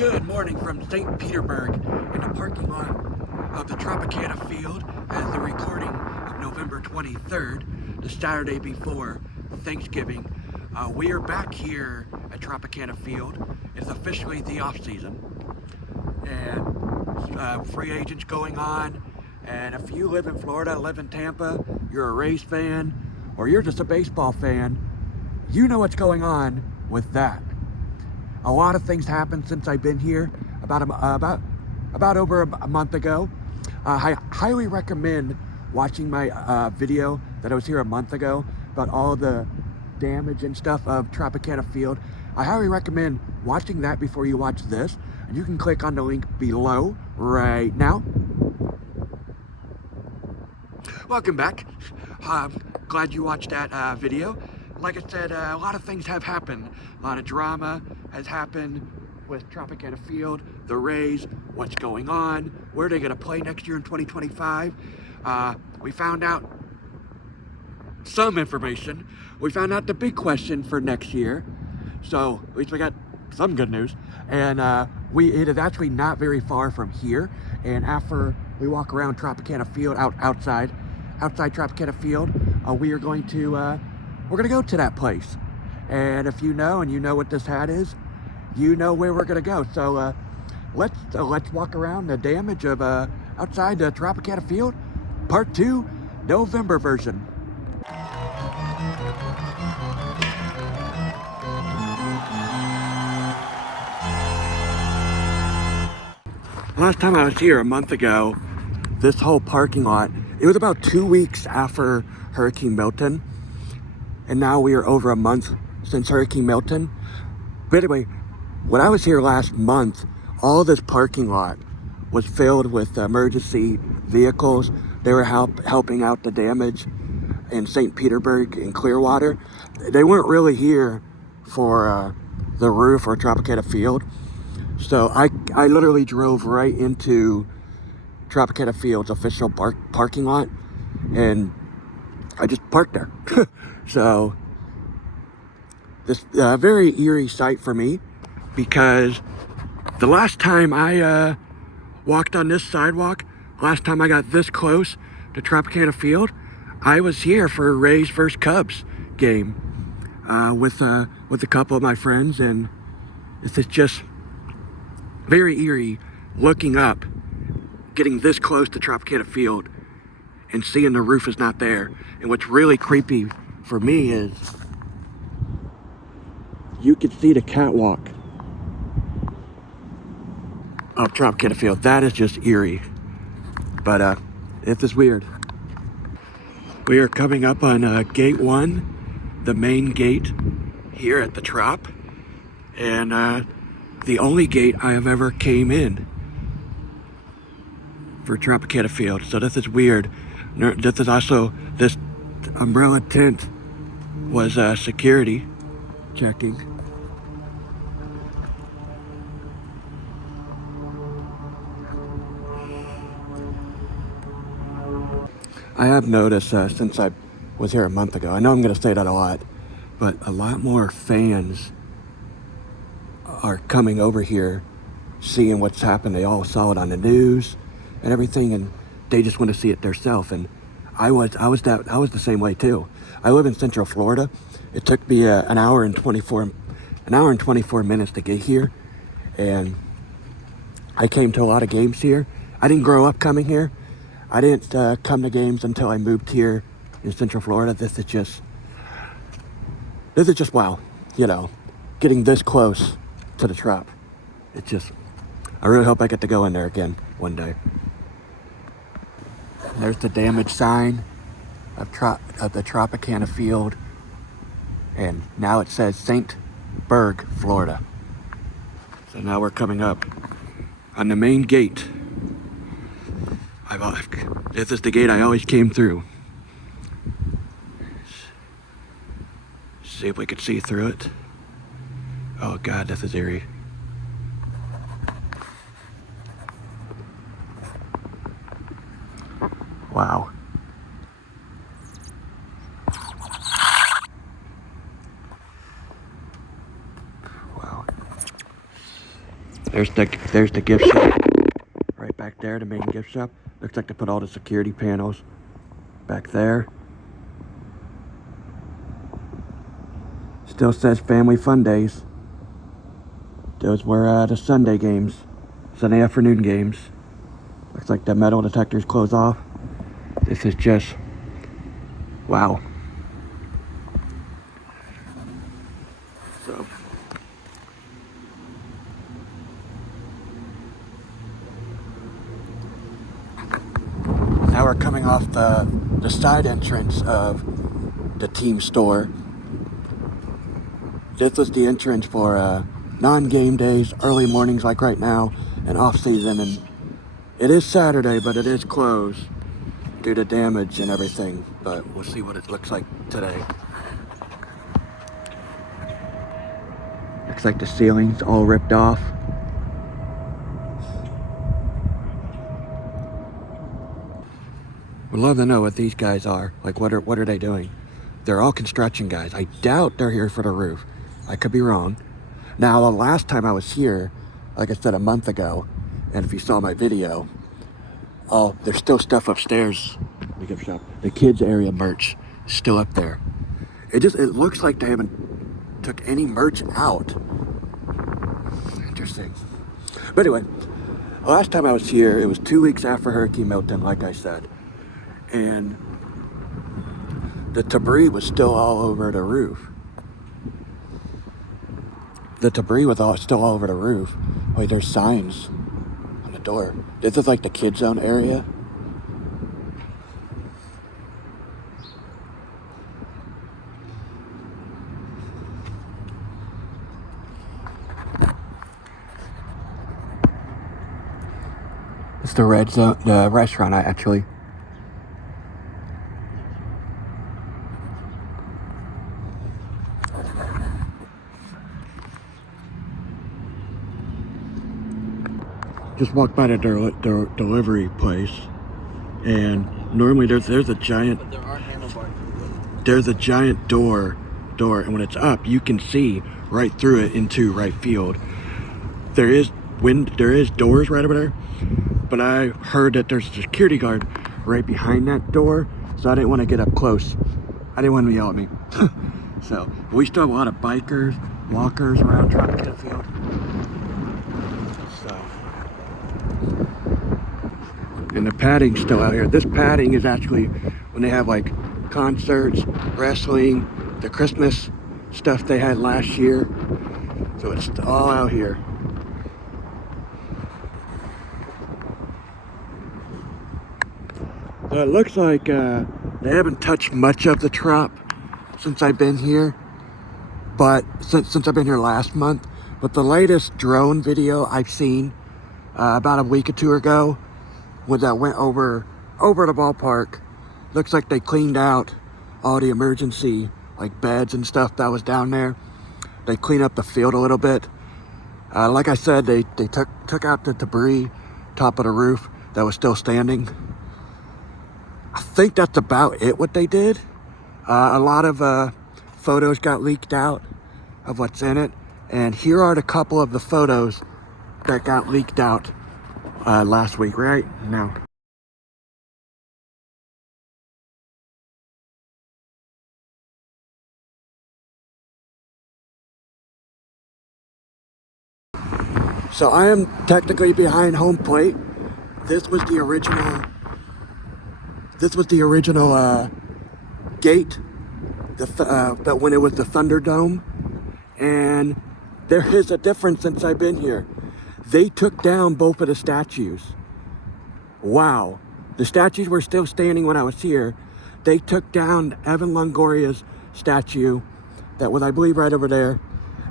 Good morning from St. Petersburg in the parking lot of the Tropicana Field as the recording of November 23rd, the Saturday before Thanksgiving. We are back here at Tropicana Field. It's officially the off season and free agents going on. And if you live in Florida, live in Tampa, you're a Rays fan, or you're just a baseball fan, you know what's going on with that. A lot of things happened since I've been here about over a month ago. I highly recommend watching my video that I was here a month ago about all the damage and stuff of Tropicana Field. I highly recommend watching that before you watch this. And you can click on the link below right now. Welcome back. Glad you watched that video. Like I said, a lot of things have happened. A lot of drama has happened with Tropicana Field, the Rays, what's going on, where they're going to play next year in 2025. We found out some information. We found out the big question for next year. So at least we got some good news. And it is actually not very far from here. And after we walk around Tropicana Field, outside Tropicana Field, we're going to go to that place. And if you know, and you know what this hat is, you know where we're gonna go. So let's walk around the damage of outside the Tropicana Field, part 2, November version. Last time I was here a month ago, this whole parking lot, it was about 2 weeks after Hurricane Milton. And now we are over a month since Hurricane Milton. But anyway, when I was here last month, all this parking lot was filled with emergency vehicles. They were helping out the damage in St. Petersburg and Clearwater. They weren't really here for the roof or Tropicana Field. So I literally drove right into Tropicana Field's official parking lot, and I just parked there. So this very eerie sight for me, because the last time I walked on this sidewalk, last time I got this close to Tropicana Field, I was here for Rays vs. Cubs game with a couple of my friends, and it's just very eerie looking up, getting this close to Tropicana Field and seeing the roof is not there. And what's really creepy for me is you can see the catwalk of Tropicana Field. That is just eerie, but it's just weird. We are coming up on gate 1, the main gate here at the Trop, and the only gate I have ever came in for Tropicana Field. So this is weird. This is also, this umbrella tent was security checking. I have noticed since I was here a month ago, I know I'm going to say that a lot, but a lot more fans are coming over here, seeing what's happened. They all saw it on the news and everything, and they just want to see it themselves. And I was the same way too. I live in Central Florida. It took me an hour and 24 minutes to get here, and I came to a lot of games here. I didn't grow up coming here. I didn't come to games until I moved here in Central Florida. This is just wow, you know, getting this close to the Trop. I really hope I get to go in there again one day. There's the damage sign of the Tropicana Field, and now it says St. Berg, Florida. So now we're coming up on the main gate. This is the gate I always came through. See if we could see through it. Oh God, this is eerie. Wow. Wow. There's the gift shop right back there, the main gift shop. Looks like they put all the security panels back there. Still says family fun days. Those were the Sunday games, Sunday afternoon games. Looks like the metal detectors close off. This is just, wow. So, now we're coming off the side entrance of the team store. This was the entrance for non-game days, early mornings like right now, and off-season. And it is Saturday, but it is closed due to damage and everything. But we'll see what it looks like today. Looks like the ceiling's all ripped off. Would love to know what these guys are. Like, what are they doing? They're all construction guys. I doubt they're here for the roof. I could be wrong. Now, the last time I was here, like I said, a month ago, and if you saw my video, oh, there's still stuff upstairs. Let me get shop. The kids area merch is still up there. It looks like they haven't took any merch out. Interesting. But anyway, last time I was here, it was 2 weeks after Hurricane Milton, like I said. And the debris was still all over the roof. Still all over the roof. Wait, there's signs on the door. This is like the kid zone area. It's the red zone, the restaurant actually. Just walked by the delivery place, and normally there's a giant door, and when it's up, you can see right through it into right field. There is doors right over there, but I heard that there's a security guard right behind that door, so I didn't want to get up close. I didn't want him to yell at me. So we still have a lot of bikers, walkers around Tropicana Field. And the padding's still out here. This padding is actually when they have like concerts, wrestling, the Christmas stuff they had last year. So it's all out here. So it looks like they haven't touched much of the Trop since I've been here. But since I've been here last month. But the latest drone video I've seen about a week or two ago, when that went over the ballpark, looks like they cleaned out all the emergency like beds and stuff that was down there. They cleaned up the field a little bit. Like I said, they took out the debris top of the roof that was still standing. I think that's about it what they did. A lot of photos got leaked out of what's in it, and here are the couple of the photos that got leaked out last week, right now. So I am technically behind home plate. This was the original gate, but when it was the Thunderdome, and there is a difference since I've been here. They took down both of the statues. Wow. The statues were still standing when I was here. They took down Evan Longoria's statue that was, I believe, right over there.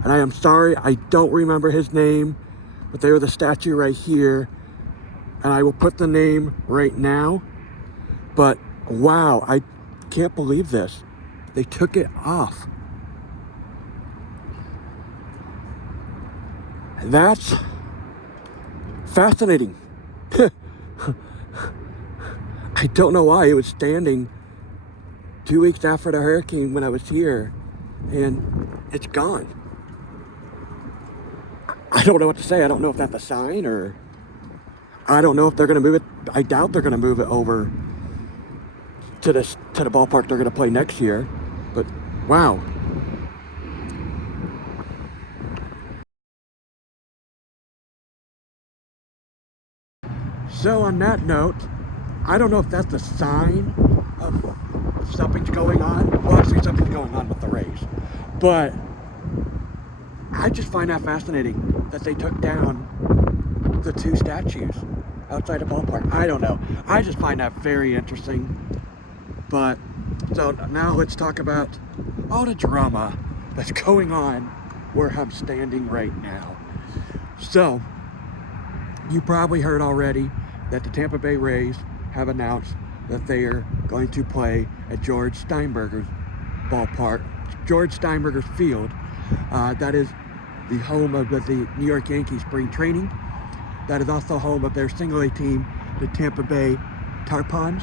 And I am sorry, I don't remember his name, but they were the statue right here. And I will put the name right now. But wow, I can't believe this. They took it off. That's fascinating. I don't know why it was standing 2 weeks after the hurricane when I was here, and it's gone. I don't know what to say. I don't know if that's a sign, or I don't know if they're going to move it. I doubt they're going to move it over to the ballpark they're going to play next year. But wow. So on that note, I don't know if that's a sign of something's going on. Well, obviously something's going on with the Rays. But I just find that fascinating that they took down the 2 statues outside the ballpark. I don't know. I just find that very interesting. But so now let's talk about all the drama that's going on where I'm standing right now. So you probably heard already that the Tampa Bay Rays have announced that they are going to play at George Steinbrenner's ballpark, George Steinbrenner's Field. That is the home of the New York Yankees spring training. That is also home of their single A team, the Tampa Bay Tarpons.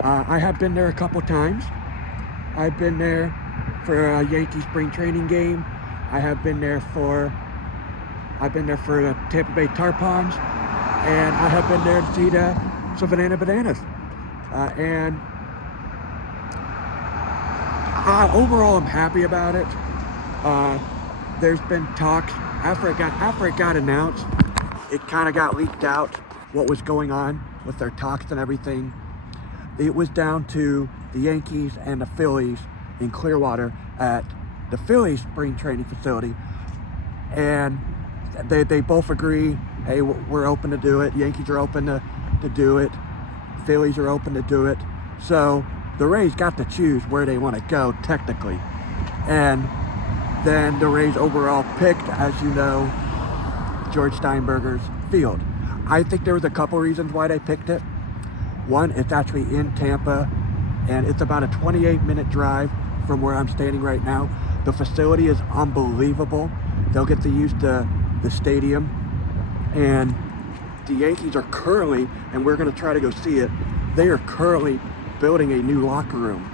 I have been there a couple times. I've been there for a Yankee spring training game. I've been there for the Tampa Bay Tarpons, and I have been there to see the Savannah Bananas. Overall, I'm happy about it. There's been talks after it got announced. It kind of got leaked out what was going on with their talks and everything. It was down to the Yankees and the Phillies in Clearwater at the Phillies spring training facility, and they both agree, hey, we're open to do it. Yankees are open to do it. Phillies are open to do it. So the Rays got to choose where they want to go technically. And then the Rays overall picked, as you know, George Steinbrenner's Field. I think there was a couple reasons why they picked it. One, it's actually in Tampa, and it's about a 28-minute drive from where I'm standing right now. The facility is unbelievable. They'll get to use the stadium, and the Yankees are currently, and we're going to try to go see it, they are currently building a new locker room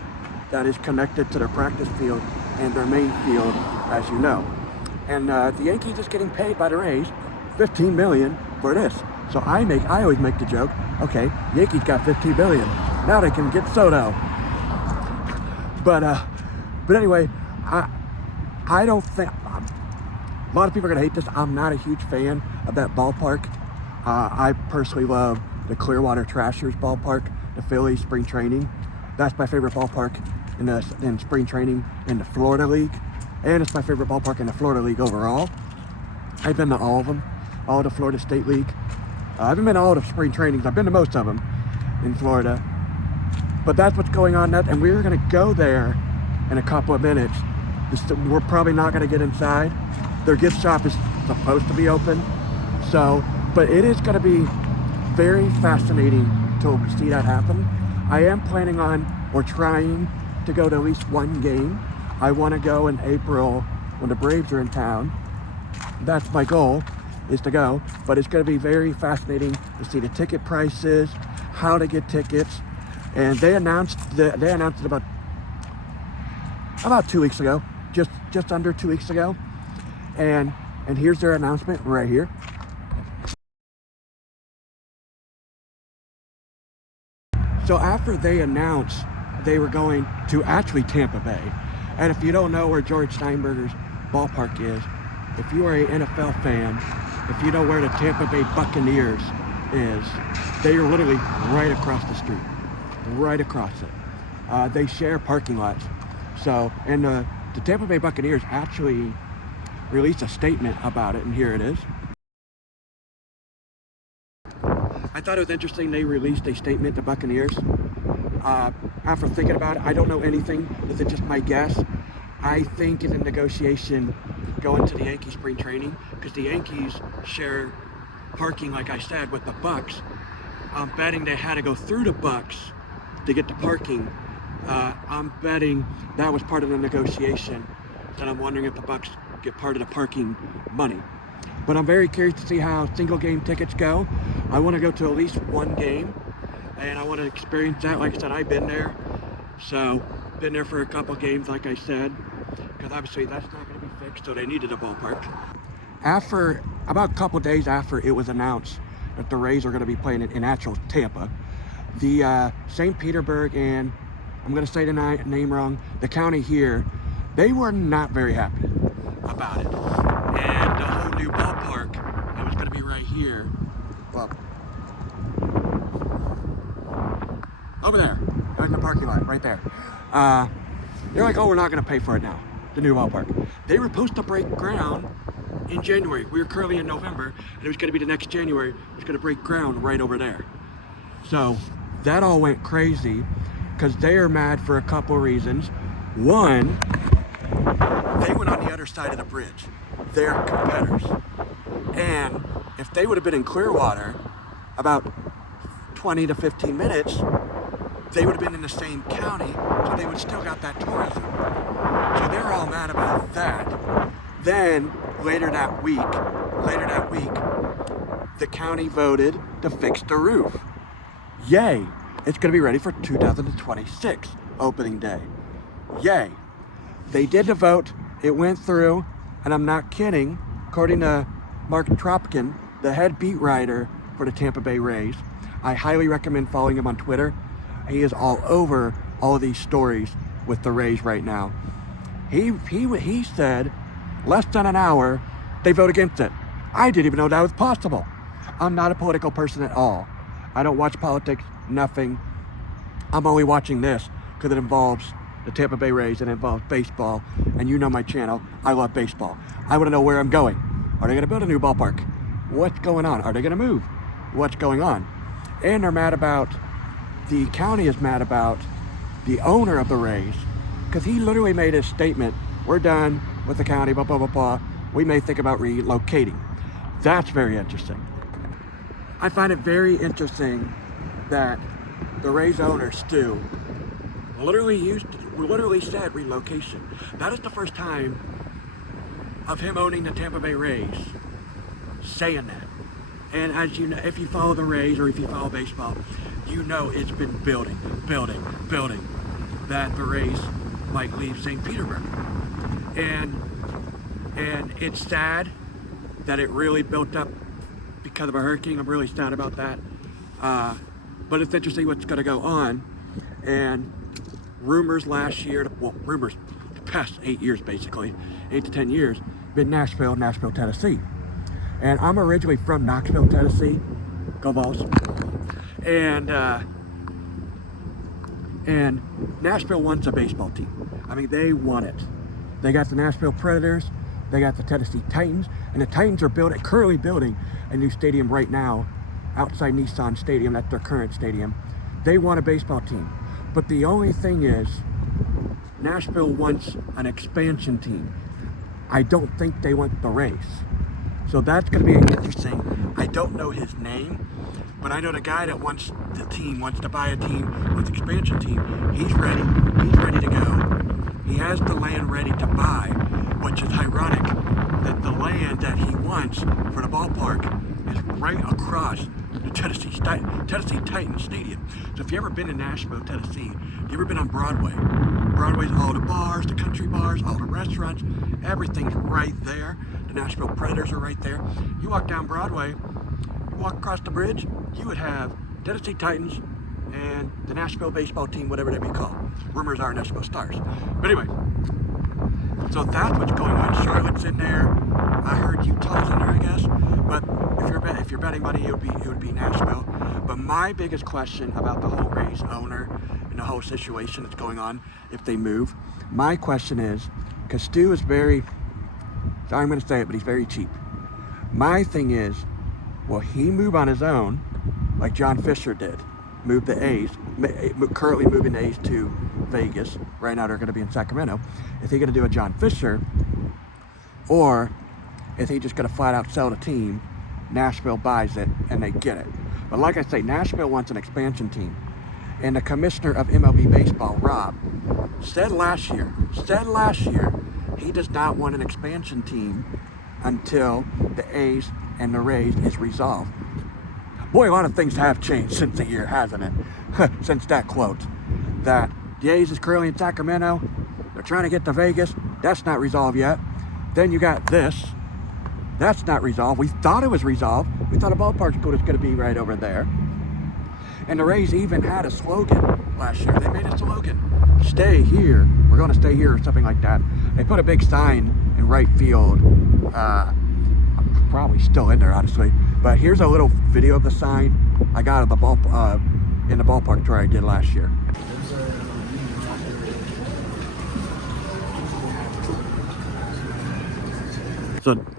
that is connected to their practice field and their main field, as you know. And the Yankees is getting paid by the Rays $15 million for this. So I always make the joke, okay, Yankees got $15 million. Now they can get Soto. But anyway, I don't think, a lot of people are gonna hate this. I'm not a huge fan of that ballpark. I personally love the Clearwater Trashers ballpark, the Phillies spring training. That's my favorite ballpark in spring training in the Florida League. And it's my favorite ballpark in the Florida League overall. I've been to all of them, all of the Florida State League. I haven't been to all the spring trainings. I've been to most of them in Florida. But that's what's going on. And we're going to go there in a couple of minutes. We're probably not going to get inside. Their gift shop is supposed to be open. So, but it is going to be very fascinating to see that happen. I am planning on, or trying to go to at least one game. I want to go in April when the Braves are in town. That's my goal, is to go. But it's going to be very fascinating to see the ticket prices, how to get tickets. And they announced it about 2 weeks ago, just under 2 weeks ago. And here's their announcement right here. So after they announced they were going to actually Tampa Bay, and if you don't know where George Steinbrenner's ballpark is, if you are an NFL fan, if you know where the Tampa Bay Buccaneers is, they are literally right across the street, right across it. They share parking lots. So, and the Tampa Bay Buccaneers actually released a statement about it, and here it is. I thought it was interesting they released a statement, the Buccaneers. After thinking about it, I don't know anything. This is just my guess. I think in a negotiation going to the Yankees spring training, because the Yankees share parking, like I said, with the Bucks. I'm betting they had to go through the Bucks to get the parking. I'm betting that was part of the negotiation, and I'm wondering if the Bucks get part of the parking money. But I'm very curious to see how single game tickets go. I want to go to at least one game, and I want to experience that. Like I said, I've been there. So, been there for a couple games, like I said, because obviously that's not going to be fixed, so they needed a ballpark. About a couple days after it was announced that the Rays are going to be playing in actual Tampa, the St. Petersburg and, I'm going to say the name wrong, the county here, they were not very happy about it. And the whole new ballpark that was going to be right here, well, over there, right in the parking lot, right there. They're like, oh, we're not going to pay for it now, the new ballpark. They were supposed to break ground in January. We were currently in November, and it was going to be the next January. It was going to break ground right over there. So that all went crazy because they are mad for a couple reasons. One, they went on the other side of the bridge. They're competitors. And if they would have been in Clearwater about 20 to 15 minutes, they would have been in the same county, so they would still got that tourism. So they're all mad about that. Then later that week, the county voted to fix the roof. Yay! It's gonna be ready for 2026 opening day. Yay! They did the vote, it went through, and I'm not kidding, according to Mark Tropicana, the head beat writer for the Tampa Bay Rays. I highly recommend following him on Twitter. He is all over all of these stories with the Rays right now. He said, less than an hour, they vote against it. I didn't even know that was possible. I'm not a political person at all. I don't watch politics, nothing. I'm only watching this because it involves the Tampa Bay Rays and it involves baseball. And you know my channel, I love baseball. I want to know where I'm going. Are they going to build a new ballpark? What's going on? Are they going to move? What's going on? And they're mad about, the county is mad about the owner of the Rays because he literally made a statement, we're done with the county, blah, blah, blah, blah. We may think about relocating. That's very interesting. I find it very interesting that the Rays owner, Stu, literally said relocation. That is the first time of him owning the Tampa Bay Rays saying that. And as you know, if you follow the Rays or if you follow baseball, you know it's been building, that the Rays might leave St. Petersburg. And it's sad that it really built up because of a hurricane. I'm really sad about that. But it's interesting what's going to go on. And rumors last year, well, rumors the past 8 years basically, 8 to 10 years, been Nashville, Tennessee. And I'm originally from Knoxville, Tennessee. Go Vols. And Nashville wants a baseball team. I mean, they want it. They got the Nashville Predators, they got the Tennessee Titans, and the Titans are currently building a new stadium right now outside Nissan Stadium. That's their current stadium. They want a baseball team. But the only thing is, Nashville wants an expansion team. I don't think they want the Rays. So that's going to be interesting. I don't know his name, but I know the guy that wants to buy a team with expansion team. He's ready to go. He has the land ready to buy, which is ironic that the land that he wants for the ballpark is right across the Tennessee Titans Stadium. So if you've ever been in Nashville, Tennessee, you ever been on Broadway? Broadway's all the bars, the country bars, all the restaurants, everything's right there. The Nashville Predators are right there. You walk down Broadway, you walk across the bridge, you would have Tennessee Titans and the Nashville baseball team, whatever they be called. Rumors are Nashville Stars. But anyway, so that's what's going on. Charlotte's in there. I heard Utah's in there, I guess. But if you're betting money, it would be Nashville. But my biggest question about the whole Rays owner and the whole situation that's going on, if they move, my question is, because Stu is sorry I'm going to say it, but he's very cheap. My thing is, will he move on his own, like John Fisher did? Move the A's, currently moving the A's to Vegas. Right now they're going to be in Sacramento. Is he going to do a John Fisher, or is he just going to flat out sell the team, Nashville buys it, and they get it? But like I say, Nashville wants an expansion team. And the commissioner of MLB Baseball, Rob, said last year, he does not want an expansion team until the A's and the Rays is resolved. Boy, a lot of things have changed since the year, hasn't it? Since that quote. That the A's is currently in Sacramento. They're trying to get to Vegas. That's not resolved yet. Then you got this, That's not resolved. We thought it was resolved. We thought a ballpark was going to be right over there. And the Rays even had a slogan last year. They made a slogan, "Stay here. We're going to stay here," or something like that. They put a big sign in right field. Probably still in there, honestly. But here's a little video of the sign I got at the in the ballpark tour I did last year.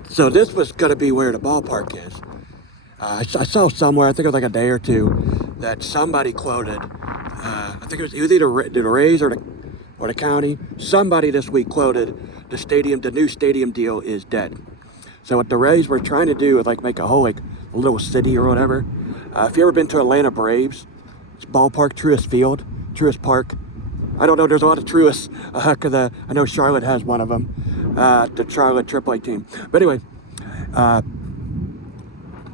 So this was going to be where the ballpark is. I saw somewhere, I think it was like a day or two, that somebody quoted, I think it was either the Rays or the county, somebody this week quoted the new stadium deal is dead. So what the Rays were trying to do is like make a whole like little city or whatever. If you ever been to Atlanta Braves, it's ballpark, Truist Park. I don't know, there's a lot of Truists, because I know Charlotte has one of them, the Charlotte AAA team. But anyway,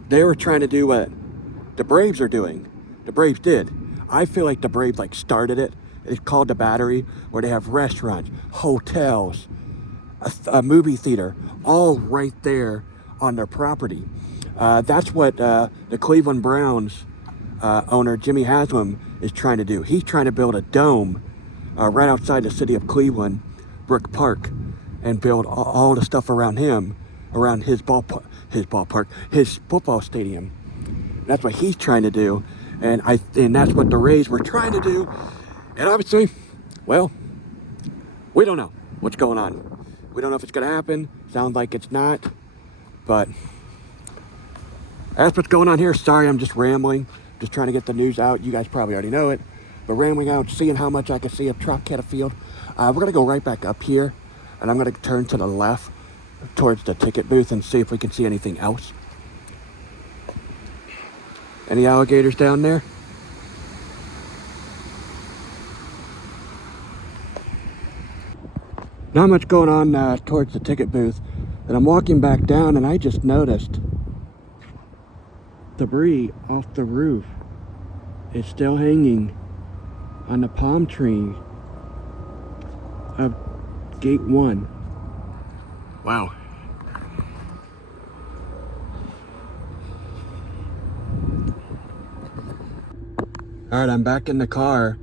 they were trying to do what the Braves are doing. The Braves did. I feel like the Braves like started it. It's called the Battery, where they have restaurants, hotels, a movie theater, all right there on their property. That's what the Cleveland Browns owner, Jimmy Haslam, is trying to do. He's trying to build a dome right outside the city of Cleveland, Brook Park, and build all the stuff around him, around his ballpark, his football stadium. That's what he's trying to do, and that's what the Rays were trying to do. And obviously, well, we don't know what's going on. We don't know if it's going to happen. Sounds like it's not, but that's what's going on here. Sorry, I'm just rambling, just trying to get the news out. You guys probably already know it, but rambling out, seeing how much I can see of Tropicana Field. We're going to go right back up here, and I'm going to turn to the left towards the ticket booth and see if we can see anything else. Any alligators down there? Not much going on towards the ticket booth. And I'm walking back down, and I just noticed debris off the roof is still hanging on the palm tree of Gate 1. Wow. All right, I'm back in the car,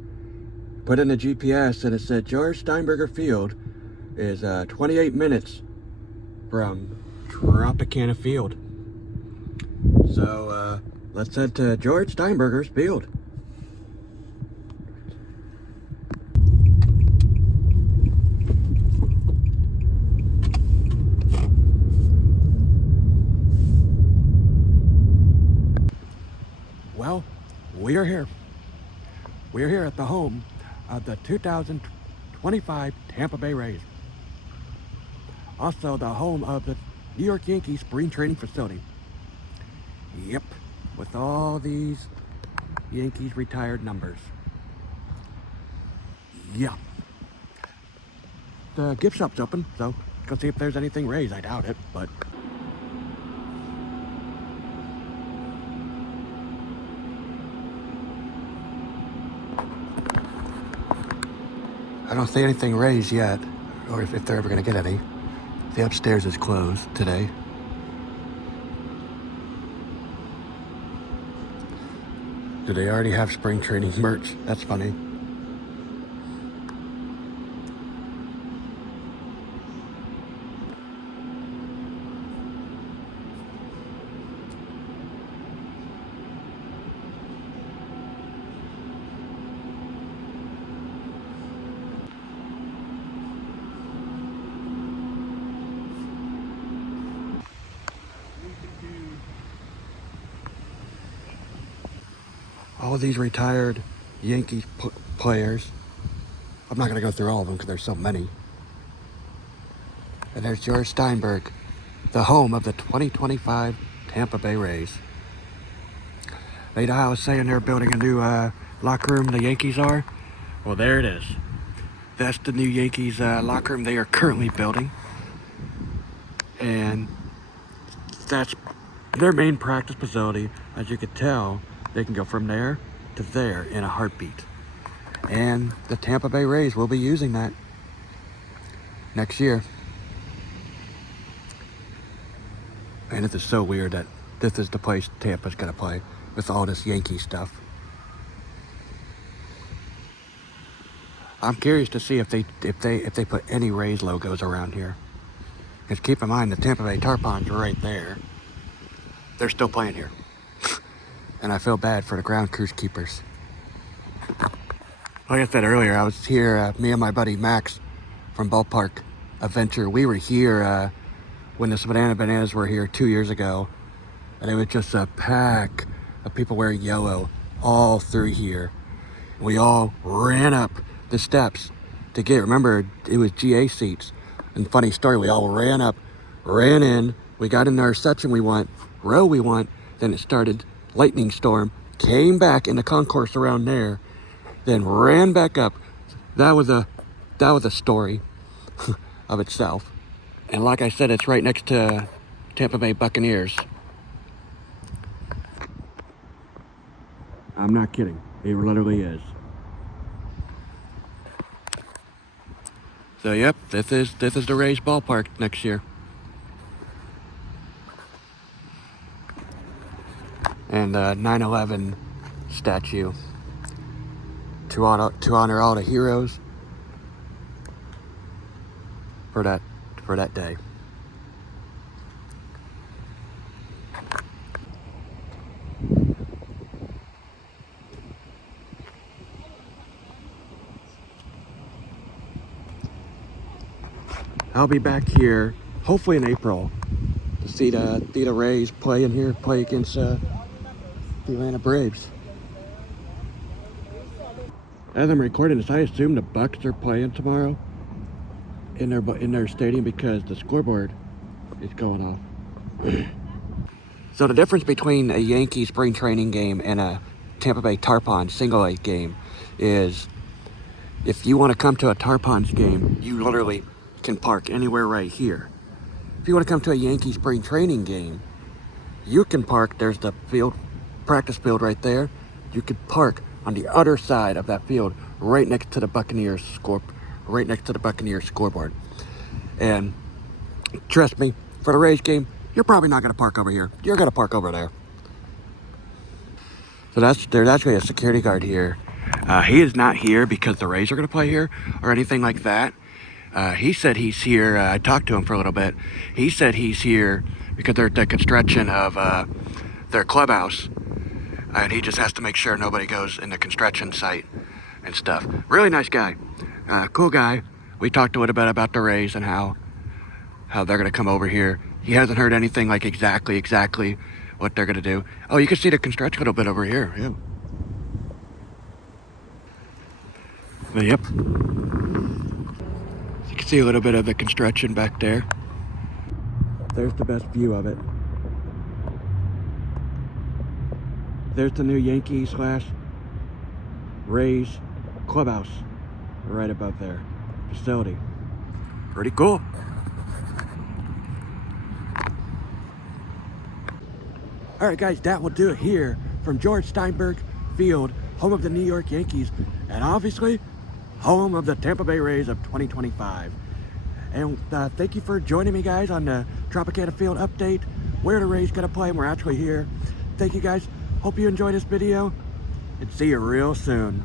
put in the GPS, and it said George Steinbrenner Field is 28 minutes from Tropicana Field. So let's head to George Steinbrenner's Field. Well, we are here. We are here at the home of the 2025 Tampa Bay Rays. Also the home of the New York Yankees spring training facility. Yep, with all these Yankees retired numbers. Yeah. The gift shop's open, so go see if there's anything Rays. I doubt it, but I don't see anything Rays yet, or if they're ever going to get any. The upstairs is closed today. Do they already have spring training merch? That's funny. All these retired Yankees players. I'm not going to go through all of them because there's so many. And there's George Steinbrenner, the home of the 2025 Tampa Bay Rays. You know how I was saying they're building a new locker room, the Yankees are? Well, there it is. That's the new Yankees locker room they are currently building. And that's their main practice facility. As you could tell, they can go from there to there in a heartbeat. And the Tampa Bay Rays will be using that next year. Man, it is so weird that this is the place Tampa's gonna play with all this Yankee stuff. I'm curious to see if they put any Rays logos around here. Because keep in mind the Tampa Bay Tarpons are right there. They're still playing here. And I feel bad for the ground cruise keepers. Like I said earlier, I was here, me and my buddy Max from Ballpark Adventure. We were here when the Bananas were here 2 years ago. And it was just a pack of people wearing yellow all through here. We all ran up the steps to get, remember, it was GA seats. And funny story, we all ran up, ran in, we got in our section we want, row we want, then it started lightning storm, came back in the concourse around there, then ran back up. That was a story of itself. And like I said, it's right next to Tampa Bay Buccaneers. I'm not kidding, it literally is. So yep, this is the Rays ballpark next year. And 9/11 statue to honor all the heroes for that day. I'll be back here hopefully in April to see the Rays play in here, play against the Atlanta Braves. As I'm recording this, I assume the Bucks are playing tomorrow in their stadium because the scoreboard is going off. So the difference between a Yankee spring training game and a Tampa Bay Tarpon single A game is if you want to come to a Tarpons game, you literally can park anywhere right here. If you want to come to a Yankee spring training game, you can park, there's the field, practice field right there. You could park on the other side of that field, right next to the Buccaneers scoreboard. And trust me, for the Rays game, you're probably not going to park over here. You're going to park over there. So there's actually a security guard here. He is not here because the Rays are going to play here or anything like that. He said he's here. I talked to him for a little bit. He said he's here because they're at the construction of their clubhouse. And he just has to make sure nobody goes in the construction site and stuff. Really nice guy. Cool guy. We talked a little bit about the Rays and how they're going to come over here. He hasn't heard anything like exactly what they're going to do. Oh, you can see the construction a little bit over here. Yeah. But yep. You can see a little bit of the construction back there. There's the best view of it. There's the new Yankee / Rays clubhouse right above there. Facility. Pretty cool. Alright guys, that will do it here from Steinbrenner Field, home of the New York Yankees, and obviously home of the Tampa Bay Rays of 2025. And thank you for joining me guys on the Tropicana Field update, where the Rays gonna play, and we're actually here. Thank you guys, hope you enjoyed this video, and see you real soon.